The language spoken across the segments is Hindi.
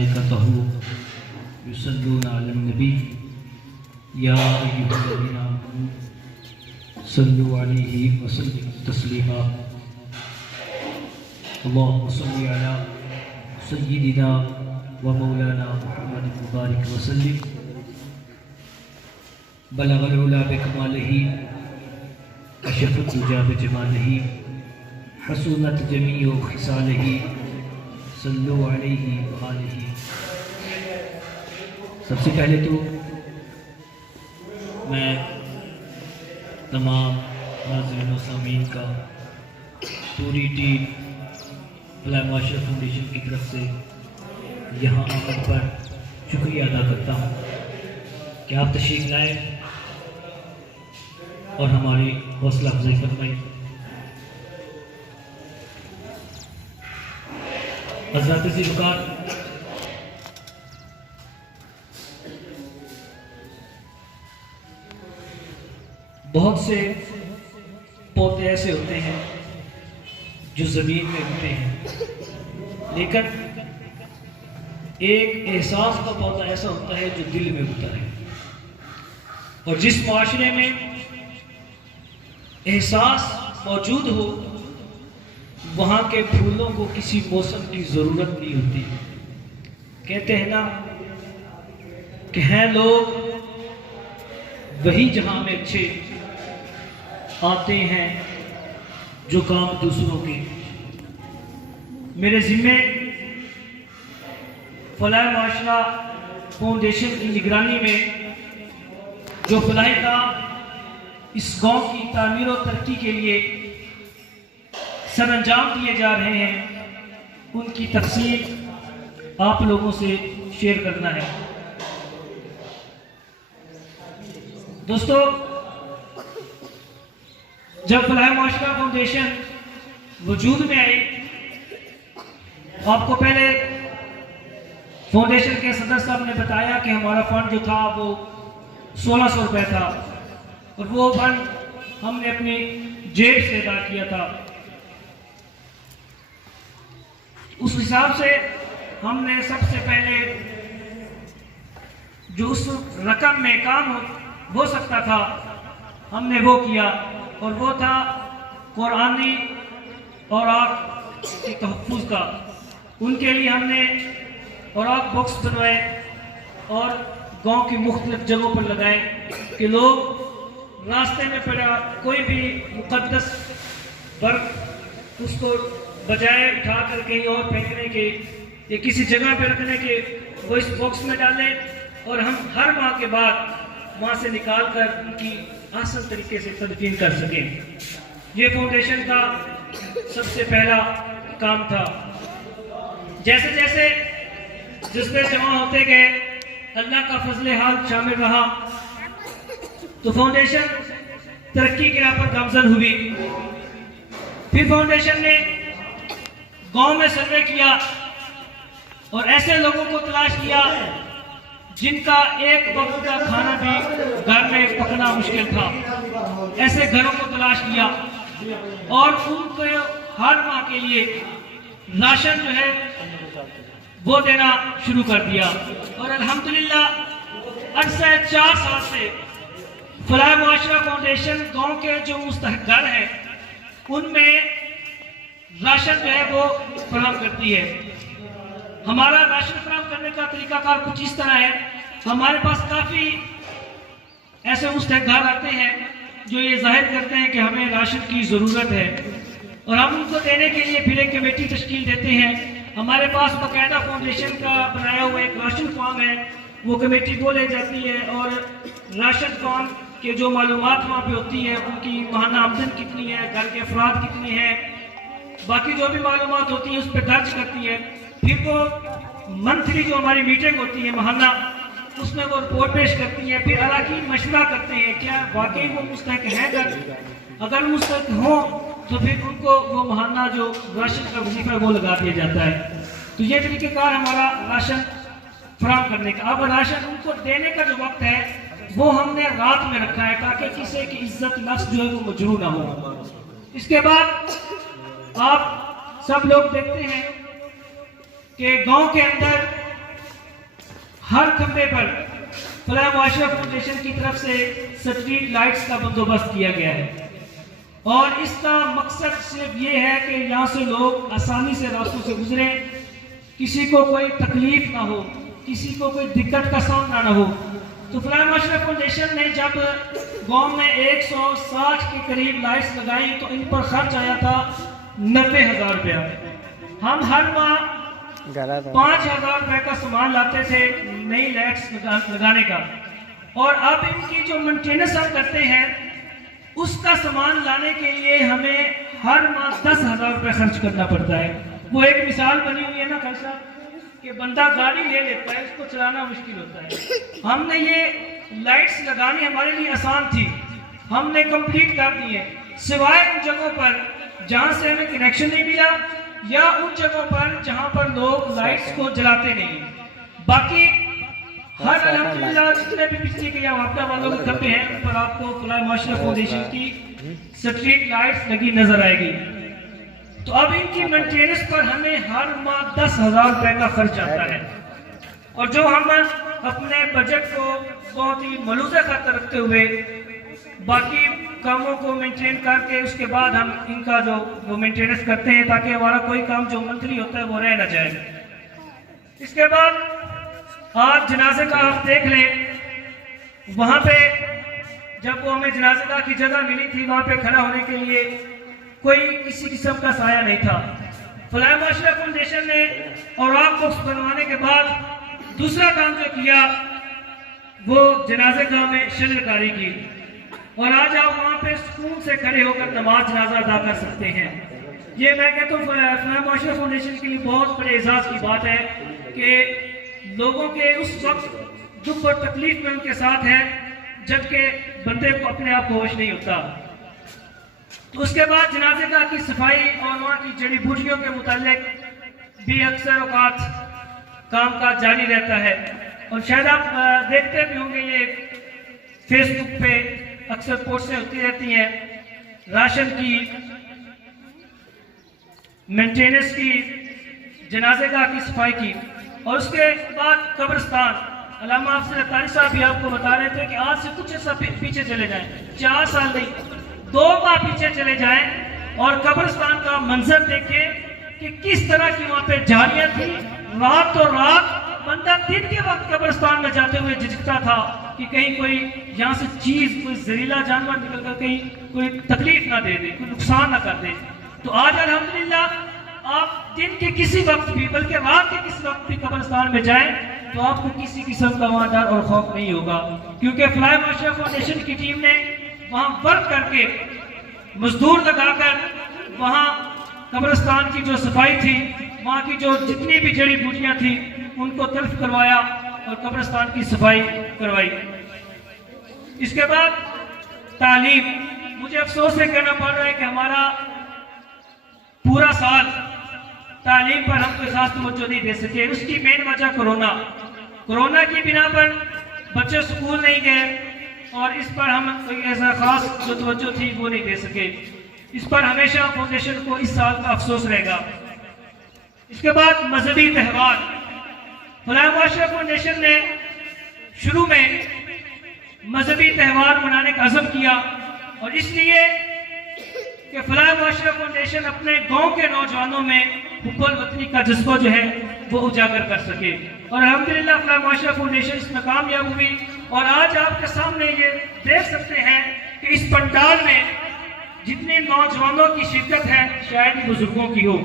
मलाइकतहु युसल्लूना अलन नबी या अय्युहल्लज़ीना आमनू सल्लु अलैहि व सल्लिमू तस्लीमा। अल्लाहुम्मा सल्लि अला सय्यिदिना व मौलाना मुहम्मद मुबारक व सल्लिम। बलगल उला बिकमालिही कशफत दुजा बिजमालिही हसूनत जमीउ खिसालिही सल्लु अलैहि व आलिही। सबसे पहले तो मैं तमाम नाज़रीन व सामीन का पूरी टीम फलाह माशरा फाउंडेशन की तरफ से यहाँ आकर पर शुक्रिया अदा करता हूँ कि आप तशरीफ़ लाए और हमारी हौसला अफजाई फरमाई। हज़रात ज़िलकार, बहुत से पौधे ऐसे होते हैं जो ज़मीन में उगते हैं, लेकिन एक एहसास का पौधा ऐसा होता है जो दिल में उगता है। और जिस माशरे में एहसास मौजूद हो वहाँ के फूलों को किसी मौसम की ज़रूरत नहीं होती। कहते हैं ना कि हैं लोग वही जहाँ में अच्छे आते हैं जो काम दूसरों के। मेरे ज़िम्मे फलाह माशरा फाउंडेशन की निगरानी में जो फलाही काम इस गांव की तामीर और तरक्की के लिए सरअंजाम दिए जा रहे हैं, उनकी तफसील आप लोगों से शेयर करना है। दोस्तों, जब फलाह माशरा फाउंडेशन वजूद में आई, आपको पहले फाउंडेशन के सदस्य साहब ने बताया कि हमारा फंड जो था वो 1600 रुपये था और वो फंड हमने अपनी जेब से अदा किया था। उस हिसाब से हमने सबसे पहले जो उस रकम में काम हो सकता था हमने वो किया, और वो था कुरानी और आग के तहफ़्फ़ुज़ का। उनके लिए हमने और आग बॉक्स बनवाए और गांव की मुख्तलिफ जगहों पर लगाए कि लोग रास्ते में पड़ा कोई भी मुक़द्दस वर्क उसको बजाय उठा कर कहीं और फेंकने के या किसी जगह पर रखने के वो इस बॉक्स में डालें और हम हर माह के बाद वहाँ से निकाल कर उनकी आसान तरीके से तदफीन कर सकें। ये फाउंडेशन का सबसे पहला काम था। जैसे जैसे जज्बे जमा होते गए, अल्लाह का फजले हाल शामिल रहा, तो फाउंडेशन तरक्की के राह पर गामजन हुई। फिर फाउंडेशन ने गांव में सर्वे किया और ऐसे लोगों को तलाश किया जिनका एक वक्त का खाना भी घर में पकना मुश्किल था। ऐसे घरों को तलाश किया और उनको हर माह के लिए राशन जो है वो देना शुरू कर दिया। और अल्हम्दुलिल्लाह अरसे 4 साल से फलाह माशरा फाउंडेशन गांव के जो मुस्तहक घर हैं उनमें राशन जो है वो फराहम करती है। हमारा राशन फराहम करने का तरीकाकार कुछ इस तरह है, हमारे पास काफ़ी ऐसे मुस्तहक घर आते हैं जो ये जाहिर करते हैं कि हमें राशन की ज़रूरत है और हम उनको देने के लिए फिर एक कमेटी तश्कील देते हैं। हमारे पास बाकायदा फाउंडेशन का बनाया हुआ एक राशन फॉर्म है, वो कमेटी को ले जाती है और राशन फॉर्म के जो मालूमात वहाँ पे होती है, उनकी माहाना आमदन कितनी है, घर के अफराद कितने हैं, बाकी जो भी मालूमात होती है उस पर दर्ज करती है। फिर वो मंथली जो हमारी मीटिंग होती है महाना, उसमें वो रिपोर्ट पेश करती है। फिर अलाकी मशवरा करते हैं क्या वाकई वो मुस्तहक हैं घर, अगर मुस्तहक हों तो फिर उनको वो महाना जो राशन का वजीफा वो लगा दिया जाता है। तो ये तरीक़ेकार हमारा राशन फराहम करने का। अब राशन उनको देने का जो वक्त है वो हमने रात में रखा है ताकि किसी की इज्जत नफ्स जो है वो मजरू ना हो। इसके बाद आप सब लोग देखते हैं कि गांव के अंदर हर खंबे पर फलाह मुआशरा फाउंडेशन की तरफ से स्ट्रीट लाइट्स का बंदोबस्त किया गया है और इसका मकसद सिर्फ ये है कि यहाँ से लोग आसानी से रास्तों से गुजरें, किसी को कोई तकलीफ ना हो, किसी को कोई दिक्कत का सामना ना हो। तो फलाह मुआशरा फाउंडेशन ने जब गांव में 160 के करीब लाइट्स लगाई तो इन पर खर्च आया था 90,000 रुपया। हम हर माह 5,000 रुपये का सामान लाते थे नई लाइट्स लगाने का, और अब इनकी जो मेंटेनेंस हम करते हैं उसका सामान लाने के लिए हमें हर माह 10,000 रुपये खर्च करना पड़ता है। वो एक मिसाल बनी हुई है ना खान साहब कि बंदा गाड़ी ले लेता है, उसको चलाना मुश्किल होता है। हमने ये लाइट्स लगानी हमारे लिए आसान थी, हमने कंप्लीट कर दी है, सिवाय उन जगहों पर जहाँ से हमें कनेक्शन नहीं मिला या उन जगहों पर जहाँ पर लोग लाइट्स को जलाते नहीं। बाकी हर अल्हम्दुलिल्लाह जितने भी बिजली के या वापडा वालों के खंभे हैं उन पर आपको फलाह मुआशरा फाउंडेशन की स्ट्रीट लाइट्स लगी नजर आएगी। तो अब इनकी मेंटेनेंस पर हमें हर माह 10,000 रुपए का खर्च आता है, और जो हम अपने बजट को बहुत ही मलूज़ा खातर रखते हुए बाकी कामों को मेंटेन करके उसके बाद हम इनका जो मेंटेनेंस करते हैं ताकि हमारा कोई काम जो मंथली होता है वो रह ना जाए। इसके बाद आज जनाजे का आप देख लें, वहाँ पे जब वो हमें जनाजे का की जगह मिली थी वहाँ पे खड़ा होने के लिए कोई किसी किस्म का साया नहीं था। फलाह मुआशरा फाउंडेशन ने और आग बॉक्स बनवाने के बाद दूसरा काम जो किया वो जनाजे का में शजरकारी की, और आज आप वहाँ पे सुकून से खड़े होकर नमाज जनाजा अदा कर सकते हैं। ये मैं कहता हूँ फलाह मुआशरा फाउंडेशन के लिए बहुत बड़े एजाज की बात है कि लोगों के उस वक्त दुख और तकलीफ में उनके साथ है जबकि बंदे को अपने आप को होश नहीं होता। तो उसके बाद जनाजे का की सफाई और वहाँ की जड़ी बूटियों के मुतालिक भी अक्सर औकात काम काज जारी रहता है, और शायद आप देखते भी होंगे ये फेसबुक पे अक्सर पोस्टें होती रहती हैं राशन की, मेंटेनेंस की, जनाजे का की सफाई की। और उसके बाद कब्रिस्तान, अल्लामा अफजल अतारी साहब भी आपको बता रहे थे कि आज से कुछ ऐसा पीछे चले जाएं, 4 साल नहीं 2 माह पीछे चले जाएं और कब्रिस्तान का मंजर देखें कि किस तरह की वहाँ पे झाड़ियाँ थी। रात तो रात बंदा दिन के वक्त कब्रिस्तान में जाते हुए झिझकता था कि कहीं कोई यहाँ से चीज, कोई जहरीला जानवर निकल कर कहीं कोई तकलीफ ना दे दे, कोई नुकसान ना कर दे। तो आज अल्हम्दुलिल्लाह आप दिन के किसी वक्त भी बल्कि रात के किसी वक्त भी कब्रिस्तान में जाएं तो आपको किसी किस्म का वहाँ डर और खौफ नहीं होगा, क्योंकि फलाह मुआशरा फाउंडेशन की टीम ने वहाँ वर्क करके मजदूर लगाकर वहाँ कब्रिस्तान की जो सफाई थी, वहाँ की जो जितनी भी जड़ी बूटियाँ थी उनको तल्फ करवाया और कब्रिस्तान की सफाई करवाई। इसके बाद तालीम, मुझे अफसोस से कहना पड़ रहा है कि हमारा पूरा साल तालीम पर हम कोई खास तवज्जो नहीं दे सके। उसकी मेन वजह कोरोना की बिना पर बच्चे स्कूल नहीं गए और इस पर हम कोई ऐसा खास जो तवज्जो थी वो नहीं दे सके। इस पर हमेशा फाउंडेशन को इस साल का अफसोस रहेगा। इसके बाद मजहबी त्यौहार, फलाह मुआशरा फाउंडेशन ने शुरू में मजहबी त्यौहार मनाने का अज़म किया, और इसलिए कि फलाह मुआशरा फाउंडेशन अपने गांव के नौजवानों में हुब्बुल वतनी का जज्बा जो है वो उजागर कर सके, और अल्हम्दुलिल्लाह फलाह मुआशरा फाउंडेशन इसमें कामयाब हुई। और आज आपके सामने ये देख सकते हैं कि इस पंडाल में जितने नौजवानों की शिरकत है शायद ही बुजुर्गों की हो।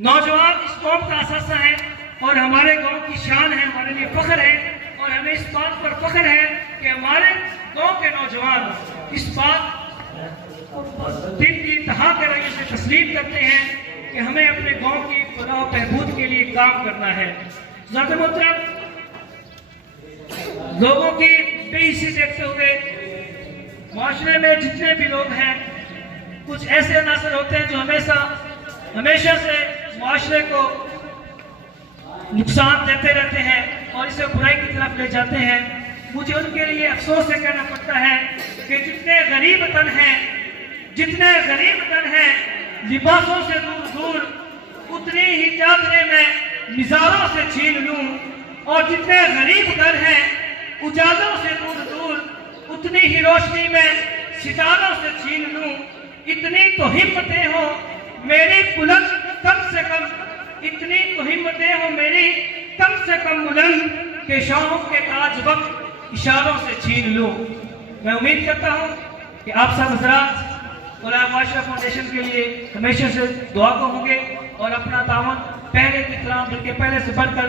नौजवान इस कौम का असासा है और हमारे गांव की शान है, हमारे लिए फख्र है, और हमें इस बात पर फख्र है कि हमारे गांव के नौजवान इस बात दिल की इंतहा के रंग से तस्लीम करते हैं कि हमें अपने गांव की फलाह बहबूद के लिए काम करना है। ज़ात मोहतरम, लोगों की बेइज्जती देखते हुए माशरे में जितने भी लोग हैं, कुछ ऐसे अनासर होते हैं जो हमेशा से माशरे को नुकसान देते रहते हैं और इसे बुराई की तरफ ले जाते हैं। मुझे उनके लिए अफसोस से कहना पड़ता है कि जितने गरीब वतन हैं लिबासों से दूर दूर, उतनी ही चादरे में मिजारों से छीन लूं, और जितने गरीब घर हैं उजालों से दूर दूर, उतनी ही रोशनी में सितारों से छीन लूं। इतनी तो हिम्मतें हो मेरी बुलंद कम से कम, इतनी तो हिम्मतें हो मेरी कम से कम बुलंद के शाहों के ताज वक्त इशारों से छीन लूं। मैं उम्मीद करता हूं कि आप सब हजरात गुलाम बादशाह फाउंडेशन के लिए हमेशा से दुआ को होंगे और अपना तावन पहले की तरह बल्कि पहले से बढ़कर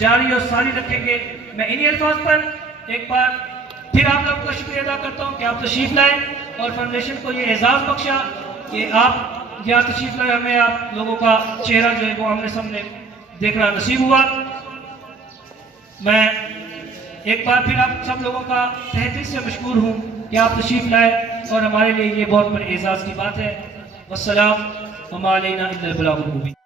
जारी और सारी रखेंगे। मैं इन्हीं अल्फाज पर एक बार फिर आप लोगों का शुक्रिया अदा करता हूँ कि आप तशरीफ लाए और फाउंडेशन को ये एजाज़ बख्शा कि आप यहाँ तशरीफ लाए, हमें आप लोगों का चेहरा जो है वो आमने सामने देखना नसीब हुआ। मैं एक बार फिर आप सब लोगों का तहे दिल से मशकूर हूँ कि आप तशरीफ लाए और हमारे लिए ये बहुत बड़े एजाज़ की बात है। वस्सलाम व मा अलैना इल्लल बलागुल मुबीन।